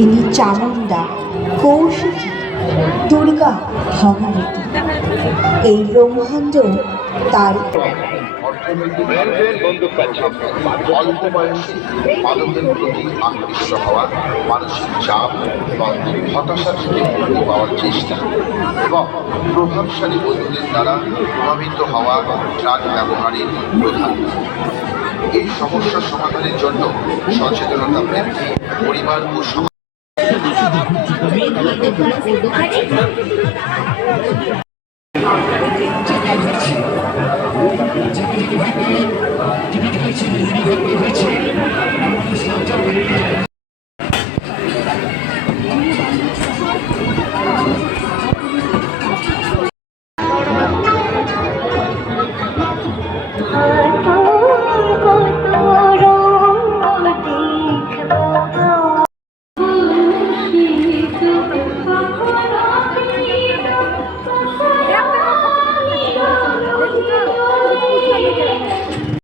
ইনি চামুণ্ডা, কৌশিকী, দুর্গা, ভগবতী। এই ব্রহ্মাণ্ড তার অল্প বয়সে মাদকের প্রতি আকৃষ্ট হওয়া, মানসিক চাপ এবং হতাশা থেকে মুক্তি পাওয়ার চেষ্টা এবং প্রভাবশালী বন্ধুদের দ্বারা প্রভাবিত হওয়া ড্রাগ ব্যবহারের প্রধান। এই সমস্যা সমাধানের জন্য সচেতনতা বৃদ্ধি, পরিবার ও সমাজ